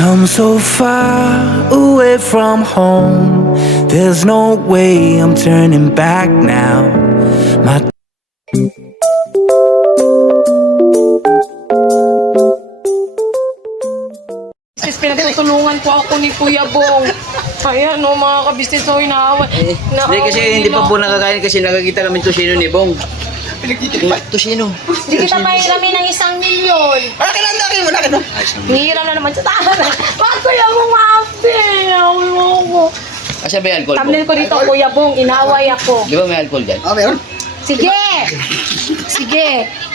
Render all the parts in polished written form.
come so far away from home. There's no way I'm turning back now. My Pinagtutulungan ko ako ni Kuya Bong. Ayan o mga kabisnes o inaaway. Hindi kasi hindi pa po nakakain kasi nakakita kami tosino ni Bong. Tosino. Hindi kita mahiramin ng 1 milyon. Laki mo, laki mo. Hihiram na naman sa tahanan. Bakit Kuya Bong maapi? Away mo ko. Asa ba yung alcohol po? Thumbnail ko dito Kuya Bong, inaaway ako. Di ba may alcohol dyan? Meron. Sige! Sige!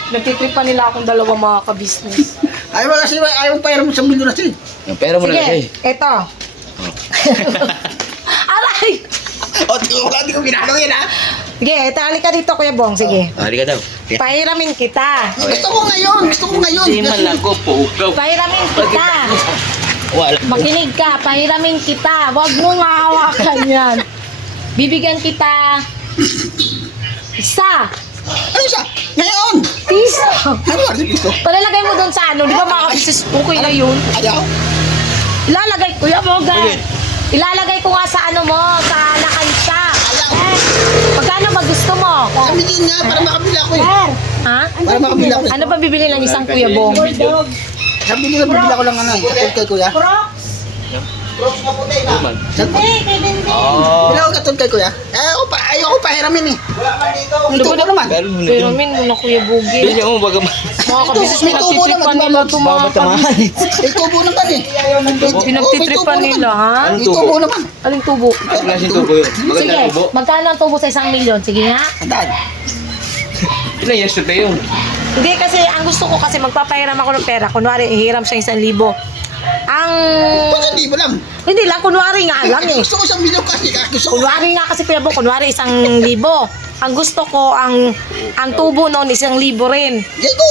Nagtitripan nila akong dalawa mga kabisnes. Ayaw mo kasi, ayaw pa mo sa milyon na siya. Yung pera mo na kasi. Sige, eto. Aray! Wala, di ko ginagawa yan, ha? Sige, eto, halika dito Kuya Bong, sige. Halika daw. Pahiramin kita. Gusto ko ngayon. Hindi man lang ko po. Pahiramin kita. Wala. Makinig ka, pahiramin kita. Huwag mo hawakan yan. Bibigyan kita isa. Ano siya? Ngayon! Piso. Ano ba rin ito? Palalagay mo doon sa ano, di ba mga kabisis, okay na yun. Ayaw? Ilalagay, Kuya Bogan. Ilalagay ko nga sa ano mo, sa nakansya. Magkano ba gusto mo? Sa milyon nga, para makabila ko eh. Ha? Para makabila ko eh. Ano ba bibili ng isang Kuya Bong? Sa milyon na bibila ko lang ano, katulad kay kuya. Crocs na puti na. Bila ko katulad kay kuya. Ayaw ko pahiramin eh. May tubo naman. Pero min mo na Kuya Bogi. Hindi mo baga. Mga kabisis, pinagtitripan nila ito mga kabis. May tubo naman eh. Pinagtitripan nila, ha? May tubo naman. Aling tubo? Klaseng tubo yun. Sige, Magandang tubo. magkano ang tubo sa 1 milyon? Sige nga. Sandaan. Ilang years na yun? Hindi kasi, ang gusto ko kasi magpapahiram ako ng pera. Kunwari, ihiram siya 1,000. Ang... Pwede hindi mo lang. Hindi lang, kunwari nga lang eh. Gusto ko sa milyon kasi. Gusto ko. Kunwari nga kasi Kuya Bong, kunwari 1,000. Ang gusto ko, ang tubo noon 1,000 rin. Gago.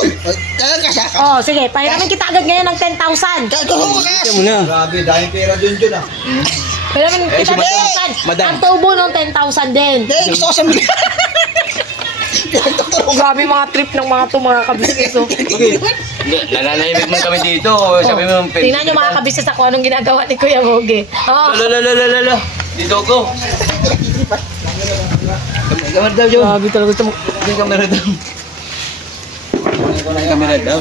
Kaya ka siya ka. Oh, sige, pahiramin kita agad ngayon ng 10,000. Kaya gusto ko kaya. Mo na. Grabe, dahil pera dun ah. Pahiramin kita si ng Madam. 10,000. Madam. Ang tubo noon 10,000 din. Hindi, gusto ko sa milyon. Grabe mga trip ng mga to mga kabisnes. Oh. Hindi, nananahimik man kami dito. Sabi mo, Tingnan nyo mga kabisnes ako anong ginagawa ni Kuya Bogi. Oh. Lalalala. Dito ako. Kamera daw, Joe. Grabe talaga ito. Yung kamera daw. Yung kamera daw.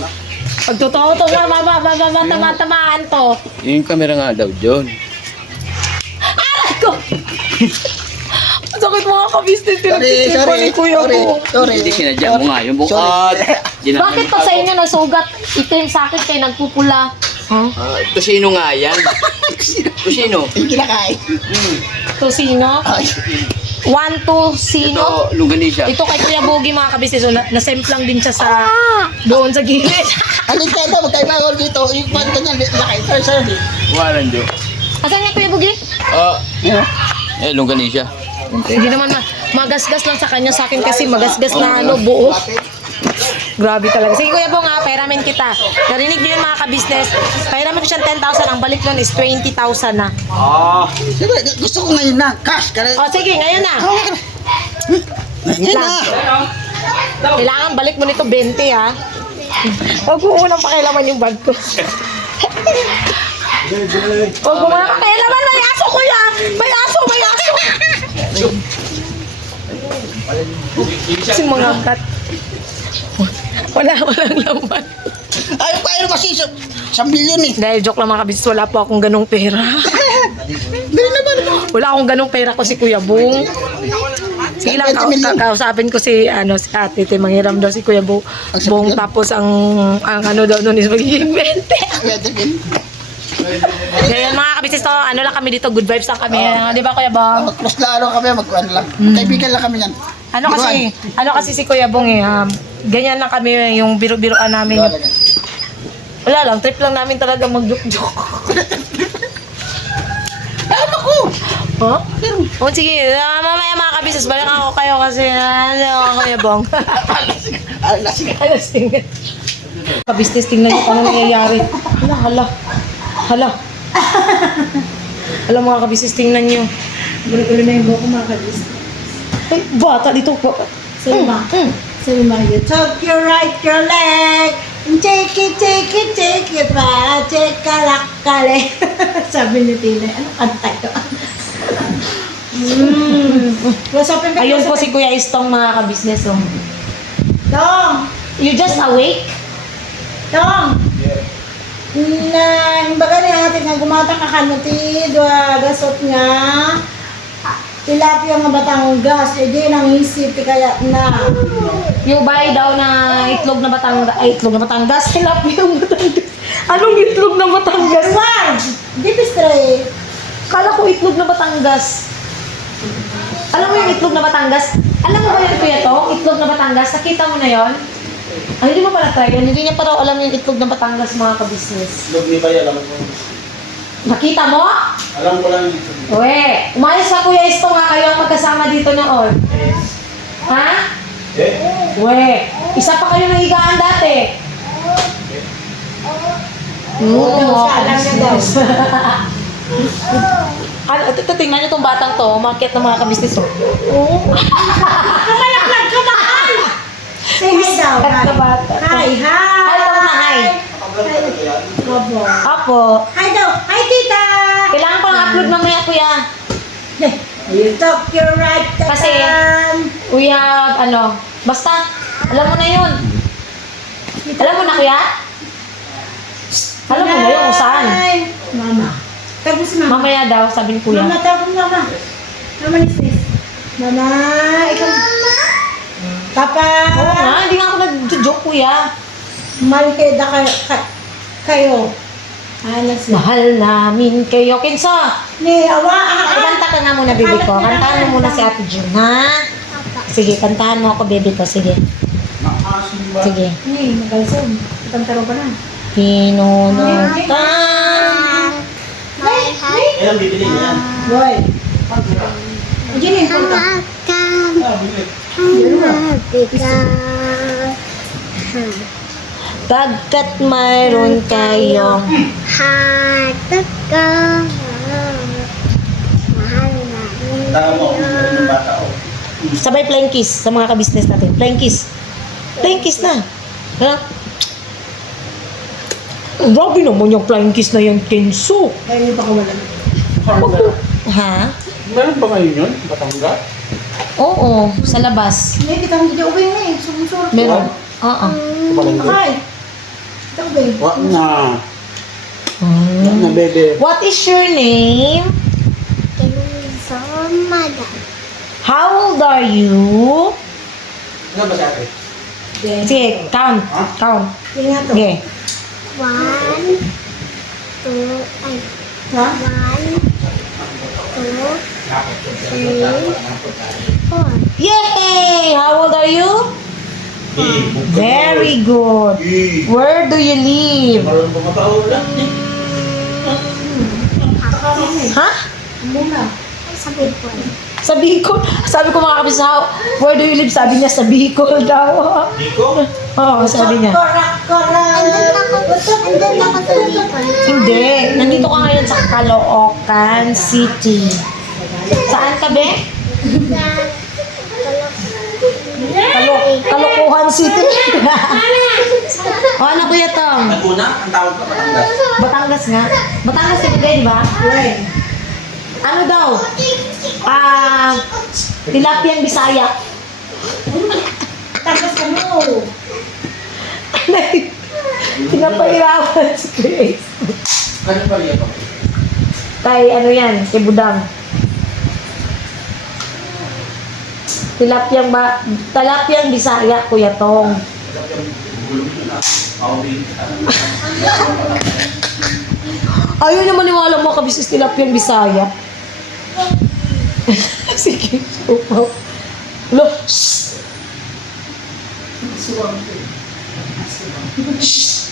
Pag totoo ito, matamaan to. Yung kamera nga daw, John. Aray ko! Ang sakit mga kabisnes. Pinagtitripan ni Kuya Bong. Hindi sinadya mo nga yung bukod. Bakit pa sa inyo nasugat? Itim sa akin kayo nagpupula. Huh? Tosino nga yan. Tosino. Yung kinakain. Tosino? Ay. 1, 2, sino? Ito, longganisa. Ito kay Kuya Bogi mga kabisnes. So, nasemplang din siya sa doon sa gilid. Alin ka ba? Magkaiba ako dito. Yung kwento niya, lakay. Sorry. Waran, Joe. Asan nga Kuya Bogi? Longganisa. Hindi naman magasgas lang sa kanya. Sa akin kasi magasgas na ano, buo. Grabe talaga. Sige Kuya Bong ha, pahiramin kita. Narinig niyo yun mga kabisnes. Pahiramin ko siyang 10,000. Ang balik nun is 20,000 na. Siyempre, gusto ko ngayon na. Cash. O sige, ngayon na. Ngayon na. Kailangan balik mo nito 20 ha. Huwag mo unang pakialaman yung bag ko. Huwag mo unang pakialaman. May aso kuya. May aso. Kasi mga gat. Walang laman. Ayaw pa yun kasi sa milyon eh. Dahil joke lang mga kabisnes, wala po akong ganong pera. Hindi naman mo. Wala akong ganong pera ko si Kuya Bong. Sige lang, kausapin ko si ate, manghiram daw si Kuya Bong. Tapos ang ano daw nun is magiging 20. Ngayon mga kabisnes to, ano lang kami dito, good vibes lang kami. Di ba Kuya Bong? Close na ano kami, magkuhan lang. Kaibigan lang kami yan. Ano kasi si Kuya Bong eh, ganyan lang kami yung biro-biroan namin. Wala lang, trip lang namin talaga mag-joke-joke. Ano ko? Huh? O sige, mamaya mga kabisnes, balik ako kayo kasi Kuya Bong. Alasing. Kabisnes, tingnan niyo kung ano nangyayari. Hala. Alam mga kabisnes, tingnan niyo. Gulo-gulo na yung buko mga kabisnes. Ay, bata dito po. Say ma, you took your right, your leg. Check it pa. Check kalakale. Sabi ni Tina, ano kanta ito? Ayun po si Kuya Istong, mga ka-business. Oh. Tong! You just awake? Tong! Na, imbaga niya atin nga gumatang kakanati, dwa gasot nga. Tilapia nga Batangas, eh di nang isip ti kaya na. You buy daw na itlog na Batangas. Ay, itlog na Batangas. Tilapia ng Batangas. Anong itlog na Batangas? One! Di pistre. Kala ko itlog na Batangas. Alam mo yung itlog na Batangas? Alam mo ba yun, Kuya to? Itlog na Batangas? Nakita mo na yon? Ay, hindi mo pala try yun. Hindi niya pa raw alam yung itlog na Batangas, mga ka-business. Log ni Bay, alam ko. Nakita mo? Alam ko lang ito. Uwe, umayos ka, Kuya Isto, nga kayo ang magkasama dito noon. Ha? Uwe, isa pa kayo nahigaan dati. Oo, Alam niya daw. Ano, ito, tingnan niyo tong batang to, market ng mga kabisnes, oh. Oo. Kamalaklag ka mahal! Say hi daw. Kat na bata. Hi, hi! Hi, daw na, hi. Opo. Apo, Hi daw. Hi, tita! kailangan ko upload mamaya, Kuya. You talk your right, Kasi, Kuya, ano, basta, alam mo na yun. Alam mo na, Kuya? Alam mo na yun kung saan. Mama. Tapos si mama. Mamaya daw, sabi ni Kuya. Mama, tawag mo mama. Mama, sis. Mama, ikaw. Papa. Oo nga, hindi nga ako nag-joke, Kuya. Mahal kayo. Ano siya? Mahal namin kayo. Kinsa, Ni, awa. kumanta ka nga muna, baby ko. Kantahan mo muna si Ate June, ha? Sige, kantahan mo ako, baby ko. Sige. Sige. Ni, magalson. Itang pa na. Pinunutang. Alam, bibili niya. Boy. Diyan yung punta. Pagkat mayroon kayong Tama mo, ng bata ko. sabay flying kiss sa mga ka-business natin. Flying kiss. Flying kiss na. Ha? Grabe naman yung flying kiss na yung Kenzo. Kaya niyo pa kawalan. Ha? Meron ba kayo yun? Batangas? Oo, sa labas. Hindi, kita mo dito ubay na eh. Sumusuro. Meron. Oo. Ay. Ito ubay. Wak na. Wak na, bebe. What is your name? How old are you? Ano ba sa akin? Sige, count. Count. Sige nga to. Sige. Ha? Yay! How old are you? Very good. Where do you live? Meron ba matao lang? Ha? Muna. Sa Bicol. Sabi ko mga kabisa, where do you live? Sabi niya sa Bicol daw. Biko? Oo, sabi niya. Korak. Hindi. Nandito ka ngayon sa Caloocan City. Saan ka, be? Kalokohan City. O, ano kuya Tom? Naguna? Ang tawag pa Batangas? Batangas nga. Batangas City, di ba? Ano daw? Tilapiang Bisaya. Tapos ano? Pinapahirapan si Grace. Ano pa rin ito? Kay ano yan, kay Budang. Tilapiang Bisaya, Kuya Tong. Ayaw naman niwala mo kabisnes tilapiang Bisaya. Sige, upaw. Lo, shh! Shh!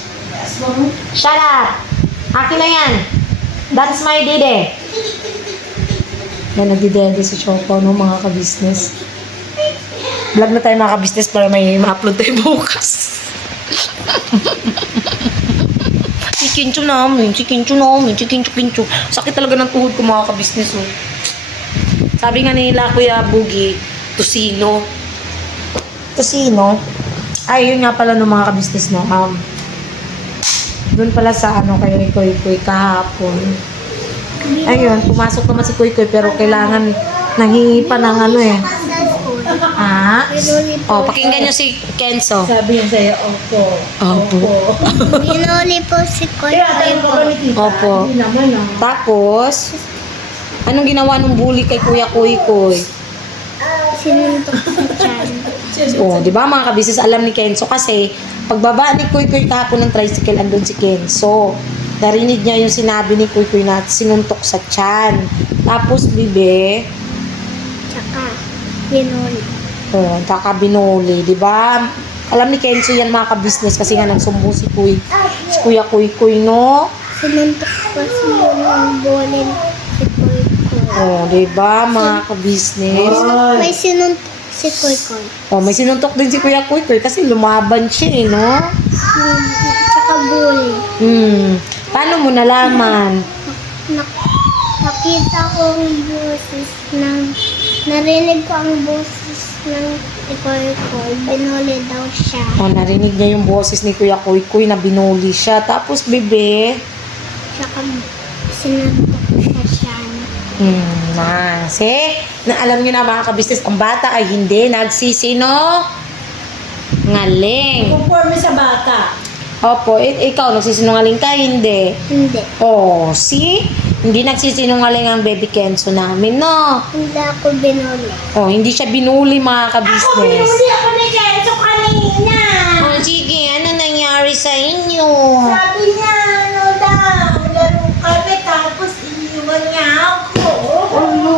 Shut up! Akin na yan. That's my dede. Yan, nagdidede si Choco, no, mga ka-business. Vlog na tayo mga ka-business para may ma-upload tayo bukas. Chikincho namin. Sakit talaga ng tuhod ko mga ka-business, oh. Sabi nga nila, Kuya Bugi, Tosino. Ay, yun nga pala no mga ka-business, no. Doon pala sa ano kay Koy Koy kahapon. Ayun, pumasok naman si Koy Koy pero kailangan nanghingi pa ng ano eh. Ah? Oh, pakinggan nyo si Kenzo. Sabi niya sa'yo, opo. Opo. Binuli po si Koy Koy po. Opo. Hindi naman ah. Tapos, anong ginawa ng bully kay Kuya Koy Koy? Sinuntok sa tiyan. Oh, 'di ba mga kabisnes, alam ni Kenzo kasi pagbaba ni Koy Koy kahapon ng tricycle andun si Kenzo. Narinig niya yung sinabi ni Koy Koy na sinuntok sa tiyan. Tapos bibe, Tsaka, binuli. oh, taka binuli, 'di ba? Alam ni Kenzo yan mga kabisnes kasi nga nagsumbong si Kuya Koy Koy, no? Sinuntok po siya ng bulin si Koy Koy. Oh, 'di ba mga kabisnes? May sinuntok si Koy Koy. Oh, may sinuntok din si Kuya Koy Koy kasi lumaban siya eh, no? Tsaka bully. Paano mo nalaman? Nakita ko ang boses ng... Narinig ko ang boses ng si Koy Koy. Binuli daw siya. Oh, narinig niya yung boses ni Kuya Koy Koy na binuli siya. Tapos, bebe, Tsaka sinuntok siya. alam niyo na mga kabisnes, ang bata ay hindi nagsisino. Ngaling. Conforme sa bata. Opo, ikaw, nagsisinungaling ka? Hindi. Hindi. Oh, see? Hindi nagsisinungaling ang baby Kenzo namin, no? Hindi ako binuli. Oh, hindi siya binuli mga kabisnes. ako ni Kenzo kanina. Oh, sige, ano nangyari sa inyo? Sabi niya, ano daw, laro kami tapos iniwan niya ako. Ano?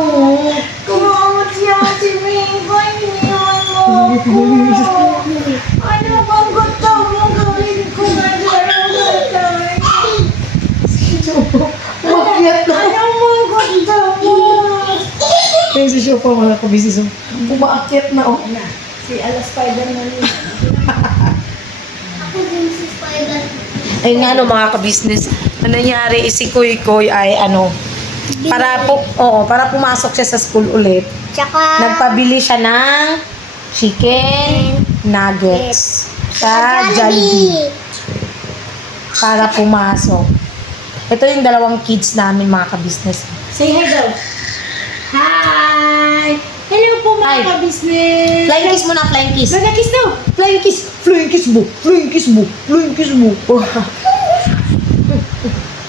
Kumamot siya si Ringo, iniwan mo ako. Ano bang gusto mo gawin ko na laro tayo? Bakit na? Ano bang gusto mo? Kaya si Show pa mga kabisnes, umaakyat na, oh. Si Alas Spider-Man. Ako din si Spider. Ayun nga no mga kabisnes, ang nangyari is si Koy Koy ay ano, para pumasok siya sa school ulit, Tsaka... nagpabili siya ng chicken nuggets sa Jollibee para pumasok. Ito yung dalawang kids namin mga kabisnes. Say hi daw. Hi! Hello po Hi. mga ka-business! Flying kiss muna, flying kiss. Mga kiss daw! Flying kiss, flying kiss mo, flying kiss mo, flying kiss mo.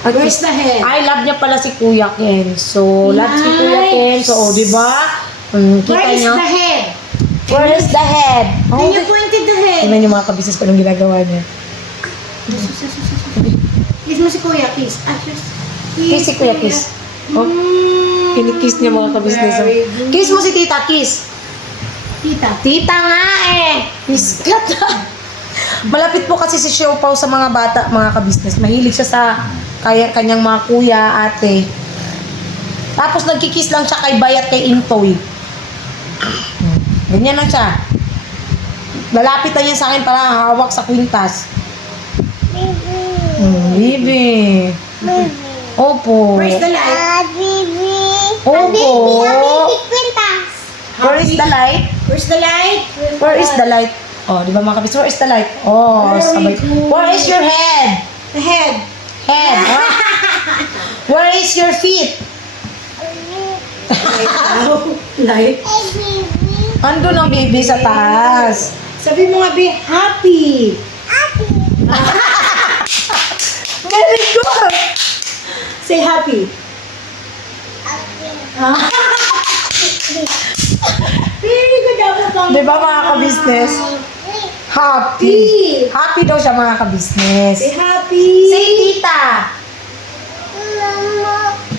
Where's the head? I love niya pala si Kuya Kenzo. Love si Kuya Nice. Kenzo. O, di ba? Kita Where is niyo? the head? Where is the head? Can you pointed the head? Tingnan niyo mga kabisnes ko anong ginagawa niya. Kiss mo si Kuya, kiss. Kiss si Kuya, kiss. Oh, kinikiss niya mga kabisnes. Oh. Very good. Kiss mo si Tita, kiss. Tita. Tita nga eh. Kiss ka ta. Malapit po kasi si Siopaw sa mga bata, mga kabisnes. Mahilig siya sa kanyang mga kuya, ate. Tapos nagkikiss lang siya kay Bayat, kay Intoy. Ganyan lang siya. Lalapit na yan sa akin para hawak sa kwintas. Bibi. Opo. Where's the light? Bibi. Opo. Kwintas. Where is the light? Where's the light? Where is the light? Oh, di ba mga kabis? Where is the light? Oh, Very sabay. good. Where is your head? The head. Head. Huh? Where is your feet? Light. Hey, baby. Ando ng baby sa taas. Sabi mo nga, be happy. Very good. Say happy. Very good dapat ang... Di ba mga kabisnes? Happy. Happy daw siya mga kabisnes. Say happy. Say tita.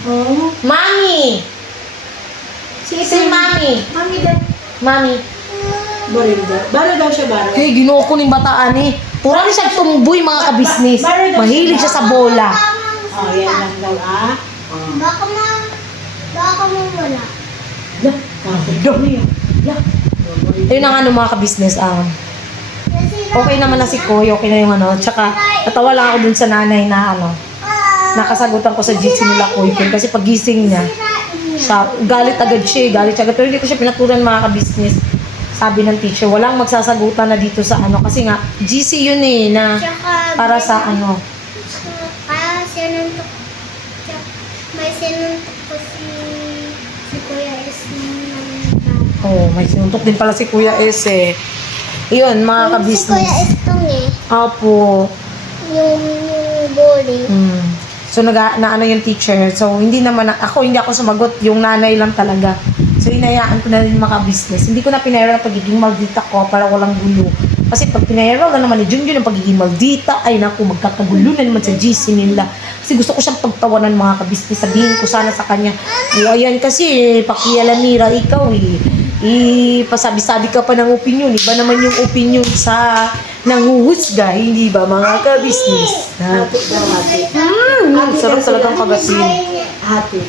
Oh. Mami. Say mami. Mami daw. Mami. Baril daw. Baro daw siya, baro. Hey, ginoo ko ng bataan eh. Pura rin siya tumboy mga kabisnes. Mahilig siya sa bola. Oh, yan lang daw, ah. Baka mo wala. Ayun na nga no, mga kabisnes. Okay naman na si Koy, okay na yung ano. Tsaka, natawa lang ako dun sa nanay na ano. Nakasagutan ko sa GC nila Koy. Kasi pagising niya, galit agad siya, galit agad. Pero hindi ko siya pinaturan mga kabisnes. Sabi ng teacher, walang magsasagutan na dito sa ano. Kasi nga, GC yun eh, na para sa ano. Oh, may sinuntok din pala si Kuya S eh. Yun, mga Si Kuya ka-business. Estong eh. Opo. Yung bowling. So, na ano yung teacher. So, hindi ako sumagot. Yung nanay lang talaga. So, hinayaan ko na rin mga business. Hindi ko na pinayarang pagiging maldita ko para walang gulo. Kasi pag pinayarang na naman ni Junjun ang pagiging maldita, ay naku, magkakagulo na naman sa GC nila. Kasi gusto ko siyang pagtawanan mga kabisnes. Sabihin ko sana sa kanya, oh, ayan kasi, pakialamira ikaw eh. Pasabi-sabi ka pa ng opinion. Iba naman yung opinion sa nanguhusga, hindi ba mga kabisnes? Sarap talagang kagatin. Hati.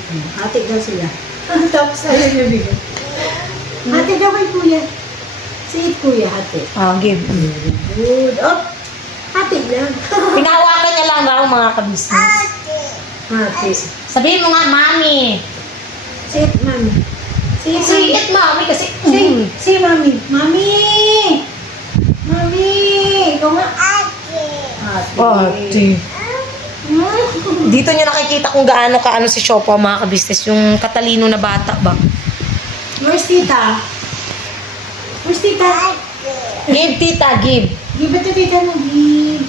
Hati daw sila. Tapos ayun yung bigay. Hati daw kay kuya. Si kuya, hati. Give. Good. Oh, hati lang. Pinahawakan niya lang raw mga kabisnes. Hati. Sabihin mo nga, mami. Sit, mami. Si mami kasi. Si mami. Mami! Mami! Ikaw nga. Ate. Dito niyo nakikita kung gaano kaano si Shopa mga kabisnes. Yung katalino na bata ba? Where's tita? Where's tita? Give, tita, give. Give it to tita mo, give.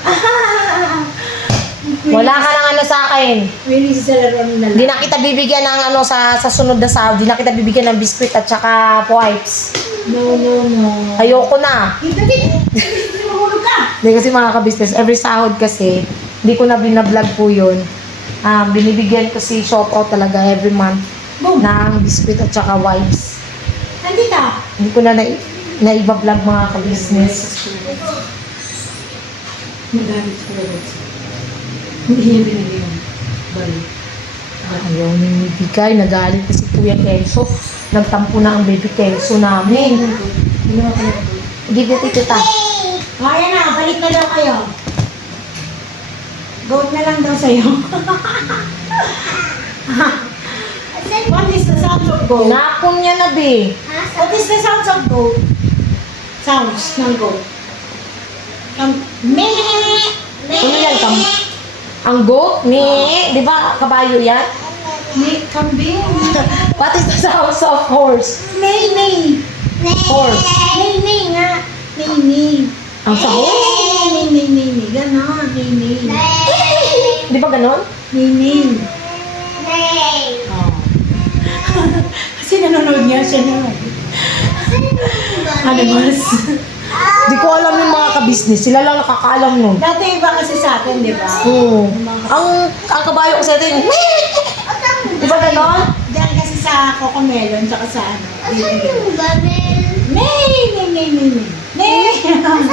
Wala ka ng ano sa akin. Really sa laruan na Hindi na kita bibigyan ng ano sa sunod na sahod. Hindi na kita bibigyan ng biscuit at saka wipes. No. Ayoko na. Give it to tita. Mahulog ka. Hindi kasi mga kabisnes, every sahod kasi, hindi ko na binablog po yun. Binibigyan ko si Shopo talaga every month Boom. ng biscuit at saka wipes. Nandita. Hindi ko na naiba-vlog mga kabisnes. Magalit ko ulit. Hindi niya binigay yung balik. Ayaw nang ibigay, nagalit kasi Kuya Kenzo. Nagtampo na ang baby Kenzo namin. Ginawa ko na ito. Give it to tita. Kaya na, balik na daw kayo. Goat na lang daw sa'yo. What is the sound of goat? Napon niya na, be. What is the sounds of goat? Sounds ng goat. Meh! Ano yan? Ang goat? Di ba kabayo yan? Kambing. What is the sounds of horse? Nay. Horse. Nay nga. Nay. Ang sa horse? Nay. Ganon. Nay. Di ba ganon? Nay. Oh. Kasi nanonood niya siya naman. Ano mas? Di ko alam yung mga kabisnes. Sila lang nakakaalam nun. Dati iba kasi sa atin, di ba? Oo. Ang kabayo ko sa atin, di ba ganon? Diyan kasi sa Cocomelon, saka sa ano. Nay!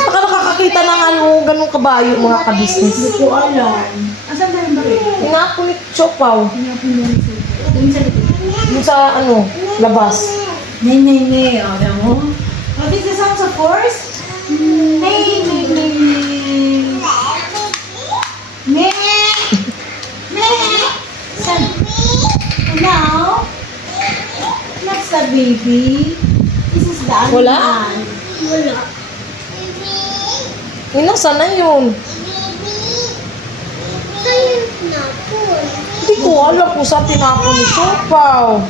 Baka nakakakita ng ano, ganong kabayo mga kabisnes. Hindi ko alam. Asan ba yung baril? Inapo ni Chopaw. Yung sa likod. Yung sa ano, labas. Nay. O, alam mo? What is the sounds of horse? Nay. San? Now, that's the baby. This is the animal. Wala? Nasa na yun? Hindi ko alam kung saan tinapon ni Chopaw.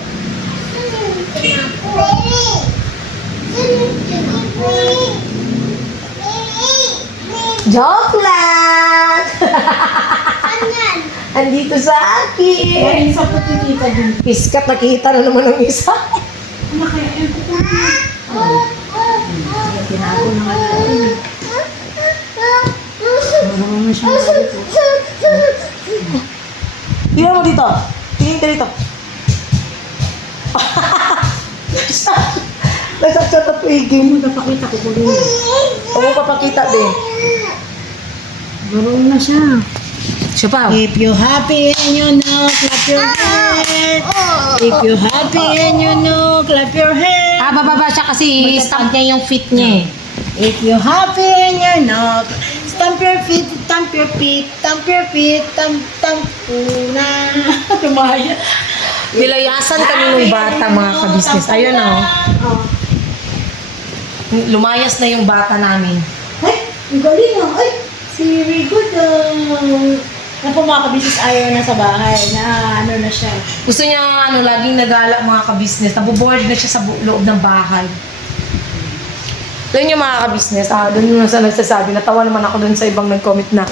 Joke lang! Andito sa akin. Ay, sa puti-tita din. Piskat, nakita na naman ng isa. Ano kaya yung puti? Tinago na nga natin. Marunong na siya dito. Tingnan mo dito. Tingin ka dito. Nasaksa na po iging. Napakita ko po rin. Oo, papakita din. Marunong na siya. Siya pa. If you happy and you know, clap your hands. If you happy and you know, clap your hands. Bababa siya kasi stamp niya yung feet niya eh. If you happy and you know, stamp your feet, stamp your feet, stamp your feet, stamp una. Tumaya. Nilayasan kami nung bata mga kabisnes. Ayun o. Oh. Lumayas na yung bata namin. Ay, ang galing ah. Ay, si Very good. Na po mga kabisnes ayaw na sa bahay, na ano na siya. Gusto niya laging nagala mga kabisnes. Naboboard na siya sa loob ng bahay. Doon yung mga kabisnes, doon yung nagsasabi. Natawa naman ako doon sa ibang nag-comment na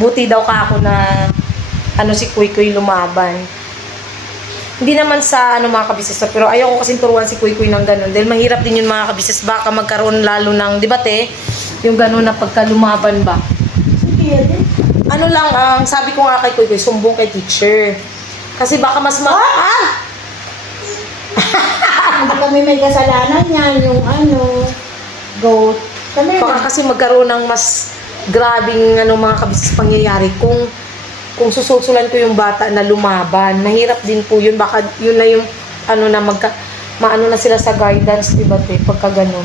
buti daw ka ako na si Kuy Kuy lumaban. Hindi naman sa mga kabisnes, pero ayaw ko kasing turuan si Kuy Kuy ng ganun. Dahil mahirap din yung mga kabisnes. Baka magkaroon lalo ng, di ba te? Yung ganun na pagka lumaban ba? Ano lang, sabi ko nga kay Kuy Kuy, sumbong kay teacher. Kasi baka mas Hindi kami may kasalanan yan, yung goat. Kami baka kasi magkaroon ng mas grabing mga kabisnes pangyayari kung sususulan ko yung bata na lumaban. Mahirap din po yun. Baka yun na yung maano na sila sa guidance, di ba te? Pagka ganun.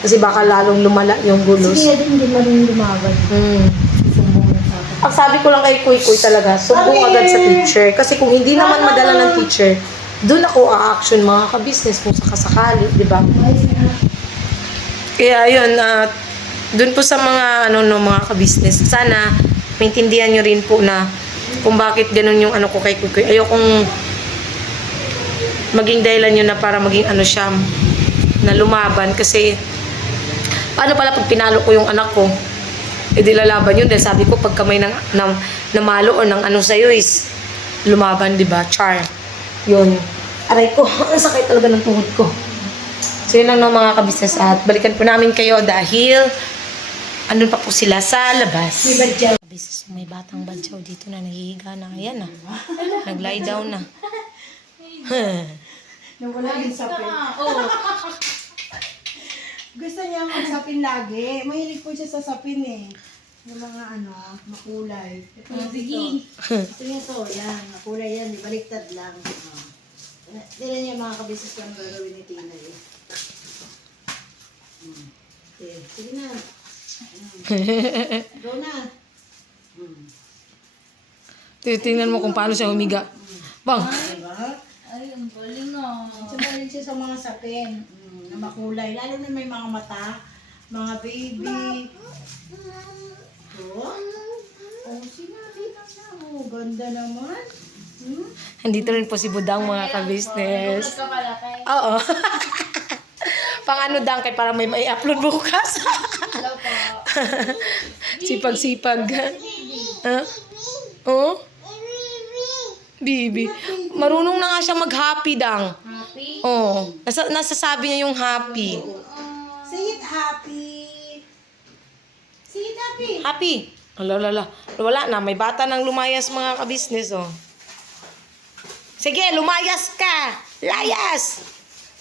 Kasi baka lalong lumala yung gulos. Sige, hindi marunong lumaban. Susumbong na sa akin. Ang sabi ko lang kay Kuy Kuy talaga, sumbong agad sa teacher. Kasi kung hindi naman madala ng teacher, doon ako a-action mga kabisnes kung sakasakali, di ba? Kaya yun, doon po sa mga mga kabisnes, sana maintindihan nyo rin po na kung bakit ganun yung ko kay Kuy Kuy. Ayokong maging dahilan yun na para maging siya na lumaban. Kasi paano pala pag pinalo ko yung anak ko, di lalaban yun. Dahil sabi ko pag kamay namalo o ng sa'yo is lumaban, di ba? Char. Yun. Aray ko, ang sakit talaga ng tuhod ko. So yun lang ng mga kabisnes at balikan po namin kayo dahil andun pa po sila sa labas. May badyaw. Kabisnes, may batang badyaw dito na nahihiga na. Ayan na. Nag-lie down na. Nawala yung sapin. Gusto niya magsapin lagi. Mahilig po siya sa sapin eh. Yung mga makulay. Ito dito. Gusto niya to, yan. Makulay yan, baliktad lang. Tira niya mga kabisnes kung gagawin ni Tina eh. Okay, sige na. Go na. Titingnan mo kung paano siya humiga. Bang! Diba? Ay, ang galing ah. Sumaling siya sa mga sapin na makulay. Lalo na may mga mata, mga baby. Sinabi na siya. Ganda naman. Andito rin po si Budang mga kabisnes. Ka pala kay. Oo. Pang dang kay para may upload bukas. Hello po. Sipag-sipag. Oh? Bibi. Marunong na nga siya mag-happy dang. Happy? Oh. Nasasabi niya yung happy. Say it happy. Say it happy. Happy. Wala na. May bata nang lumayas mga kabisnes, oh. Sige, lumayas ka. Layas.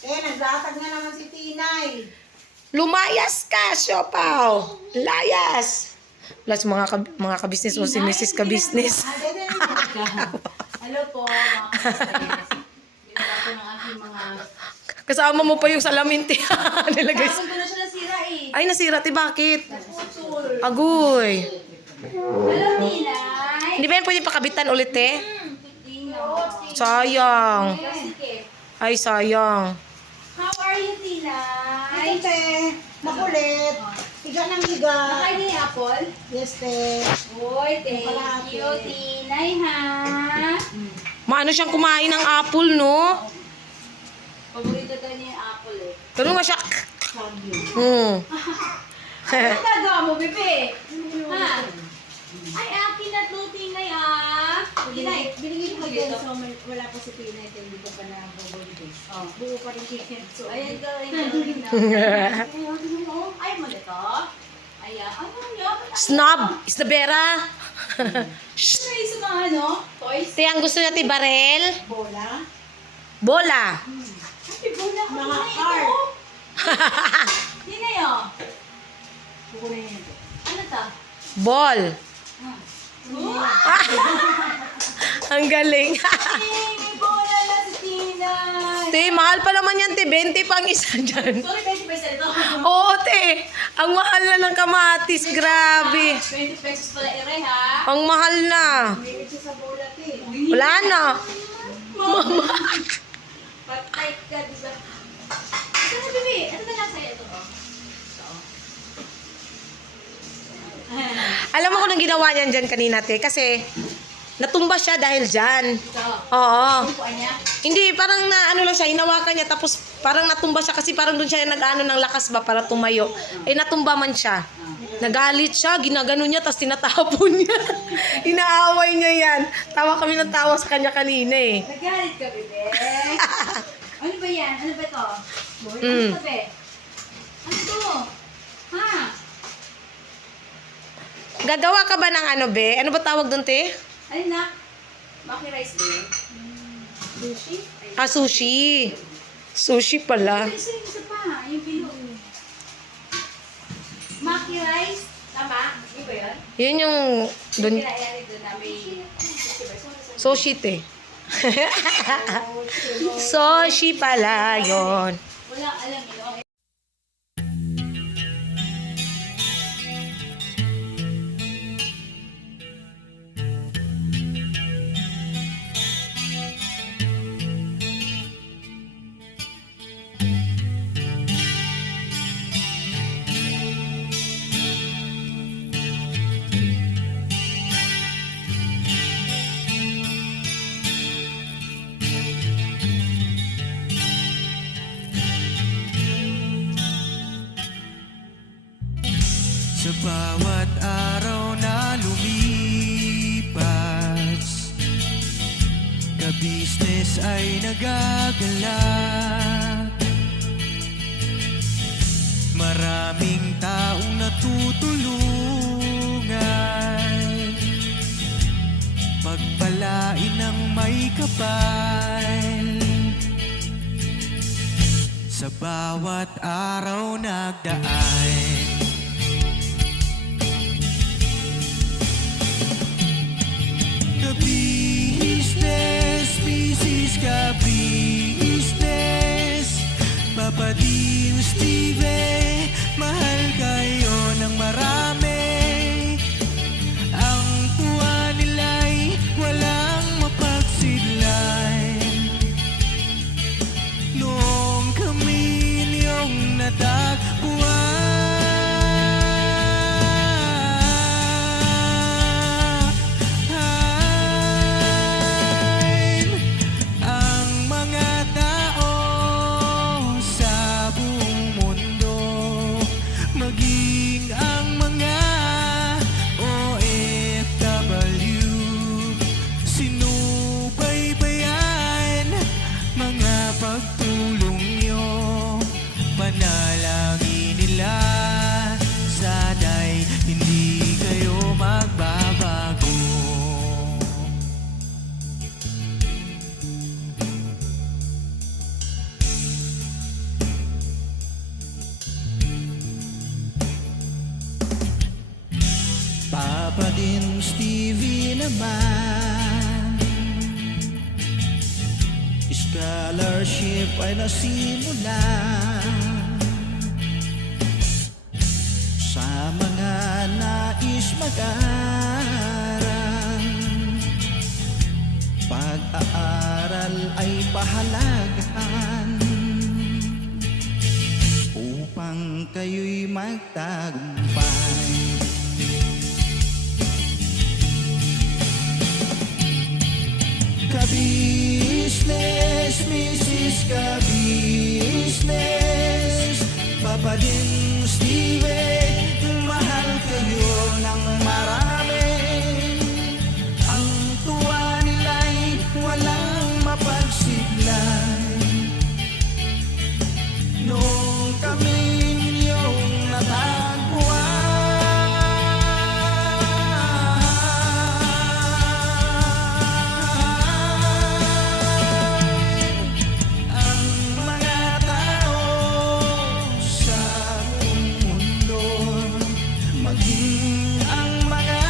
Naglatag na naman si Tinay. Lumayas ka, Siopaw. Layas. Plus mga kabisnes o si Mrs. Kabisnes. Hello po, mga kabisnes. Ginawa ko ng aking mga... Kasama mo pa yung salamin, ti. Nilagay. Tapos ko na siya nasira eh. Ay, nasira, ti. Bakit? Putol. Agoy. Hello, Tinay. Hindi ba yan pwede pakabitan ulit, eh? Tino. Sayang. Sige. Ay, sayang. How are you, Tinay? Ay, te. Makulit. Higa ng higa. Nakain niya yung apple? Yes, te. Uy, thank you, Tinay, ha? Maano siyang kumain ng apple, no? Paborito tayo niya yung apple eh. Pero nga siya. Ano nagawa mo, bebe? Ha? Ay, akin na to, Tinay, ah. Tinay, Binigay ko din. dito. So, wala pa si Tinay. Hindi ko pa na bubulibis. Buo pa rin chicken. So, Ayan to, ayan. Ay, mali to. Ayan. Ano yun? Snob. Isnabera. Ay, sa mga toys. Ti, ang gusto niya, ti, barel. bola. Bola. Ay, bola ko. Mga Tinay, heart. ito. Tinay, oh. Kukunin niya ito. Ano to? Ball. Ang galing. May bola na si Tinay. Te, mahal pa naman yan, te. 20 pang isa dyan. Sorry, 20 pesos ito. Oo, te. Ang mahal na ng kamatis. Grabe. 20 pesos pala ere, ha? Ang mahal na. Binigay siya sa bola, te. Wala na. Patay ka, diba? Ito na, bebe. Ano ba nasa ito? Alam mo kung anong ginawa niyan dyan kanina, te? Kasi, natumba siya dahil dyan. Oo. Hindi, parang na ano lang siya, hinawakan niya, tapos parang natumba siya kasi parang doon siya nag-ano ng lakas ba para tumayo. Eh, natumba man siya. Nagalit siya, ginagano niya, tapos tinatapon niya. Inaaway niya yan. Tawa kami ng tawa sa kanya kanina eh. Nagalit ka, bebe. Ano ba yan? Ano ba to? Boy, Mm. ano to, be? Ano to? Ha? Gagawa ka ba ng ano, be? Ano ba tawag doon, te? Alin na? Maki rice din. Sushi? Ah, sushi. Sushi pala. Isa pa. Yung bilog. Maki rice? Tama? Yung ba yun? Yun yung doon. Kinaayari doon na may... Sushi, te. Sushi pala yun. Wala alam yun. Sa bawat araw na lumipas, ka-business ay nagagalak. Maraming taong natutulungan, pagpalain ng may kapal. Sa bawat araw nagdaan, ka-business, business ka-business, Papa Dean, Steve, mahal kayo ng marami. Ang tuwa nila'y walang mapagsidlan. Noong kami niyong natagpuan, ang mga tao sa buong mundo, maging ang mga OFW, sinubaybayan mga pagtulong nyo, panalangin nila, sana'y hindi kayo magbabago. Papa din Stevie naman, scholarship ay nasimula sa mga nais mag-aral. Pag-aaral ay pahalagahan upang kayo'y magtagumpay. Ka-business, Mrs. Ka-business, Papa din Steve, mahal kayo ng marami. Ang tuwa nila'y walang mapagsiglan. Noong kami ninyong natagpuan, ang mga tao sa buong mundo, maging ang mga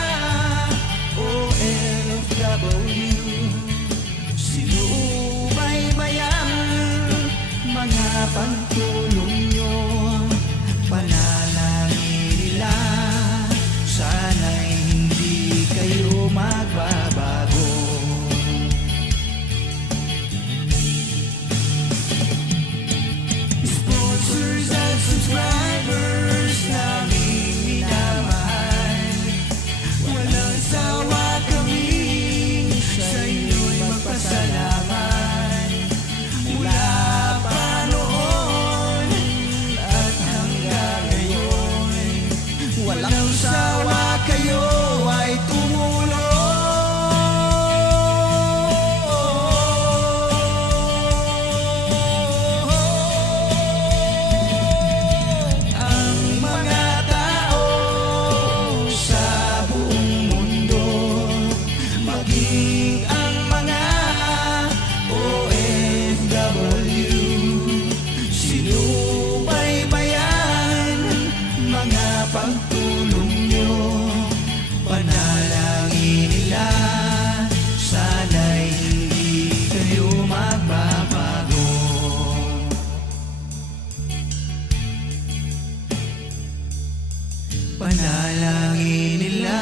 Panalangin nila,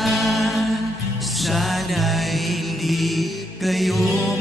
sana'y hindi kayo